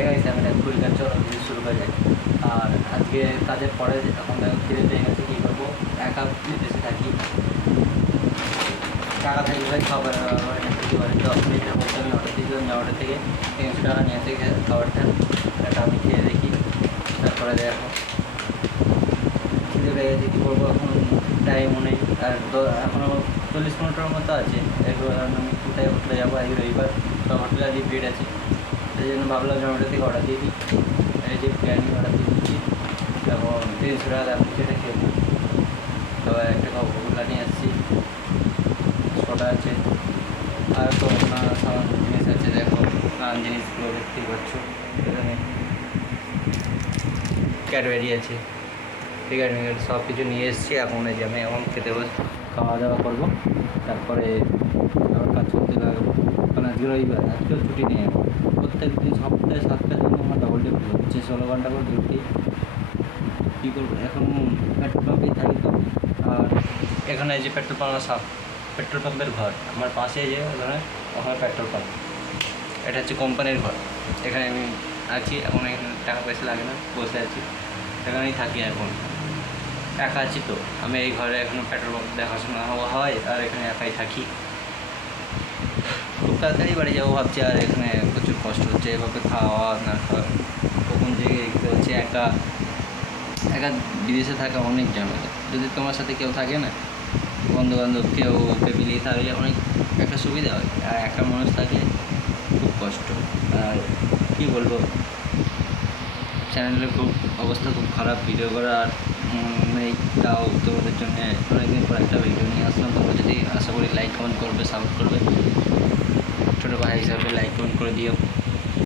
দেখা গেছে আমি কুড়ি কাজ শুরু করে যায় আর আজকে কাজের পরে এখন ফিরে পেয়ে গেছে, কী করব? একা বিদেশে থাকি। টাকা থাকলে খাবার দশ মিনিটের মধ্যে আমি অর্ডার দিয়েছিলাম যে অর্ডার থেকে তিনশো টাকা নিয়ে এসে খাবারটা। এটা আমি খেয়ে দেখি, তারপরে দেখো। খিদে পেয়ে গেছে, কী করব? এখন টাইমও নেই। আর এখনও চল্লিশ মিনিটের মতো আছে। এরপর আমি কোথায় হোটেলে যাব? আজকে রবিবার। সব হোটেলে আজকে ভিড় আছে। সেই জন্য ভাবলাম জোম্যাটো থেকে অর্ডার দিয়ে দিই। এই যে বিরিয়ানি অর্ডার দিয়ে দিচ্ছি। এবং তিনশো টাকা আমি সেটা খেয়ে। তো একটা কপগুলা নিয়ে আসছি। ছোটা আছে। আর তো সামান জিনিস আছে, দেখো নানান জিনিসগুলো দেখতেই পাচ্ছ। এখানে ক্যাডবেরি আছে। ঠিক সব কিছু নিয়ে এসেছি। এখন এই যে আমি এখন খেতে বস খাওয়া দাওয়া করব। তারপরে আজকে রবিবার, আজকেও ছুটি নেই প্রত্যেক দিন সপ্তাহে সাতটার জন্য আমার ডবল ডিউটি হচ্ছে ষোলো ঘণ্টা করে ডিউটি কী করব? এখন পেট্রোল পাম্পেই থাকি তো। আর এখানে যে পেট্রোল পাম্প সাপ পেট্রোল পাম্পের ঘর। আমার পাশে যে ওখানে ওখানে পেট্রোল পাম্প এটা হচ্ছে কোম্পানির ঘর। এখানে আমি আছি, এখন এখানে টাকা পয়সা লাগে না, বসে আছি। এখানেই থাকি এখন। একা আছি তো। আমি এই ঘরে এখনও পেট্রোল পাম্প দেখাশোনা হয়, আর এখানে একাই থাকি। তাড়াতাড়ি বাড়ি যাব ভাবছি, আর এখানে প্রচুর কষ্ট হচ্ছে, এভাবে খাওয়া, না খাওয়া, কখন যে হচ্ছে, একা একা বিদেশে থাকা অনেক ঝামেলা। যদি তোমার সাথে কেউ থাকে না বন্ধু বান্ধব কেউ ফ্যামিলি থাকলে অনেক একটা সুবিধা হয়, আর একা মানুষ থাকলে খুব কষ্ট। আর কী বলব চ্যানেলের খুব অবস্থা খুব খারাপ ভিডিও করা আর নেই, তাও তোমাদের জন্য অনেকদিন পর একটা ভিডিও নিয়ে আসলাম, তোমরা যদি আশা করি লাইক কমেন্ট করবে সাপোর্ট করবে ভাই হিসাবে লাইক কমেন্ট করে দিও।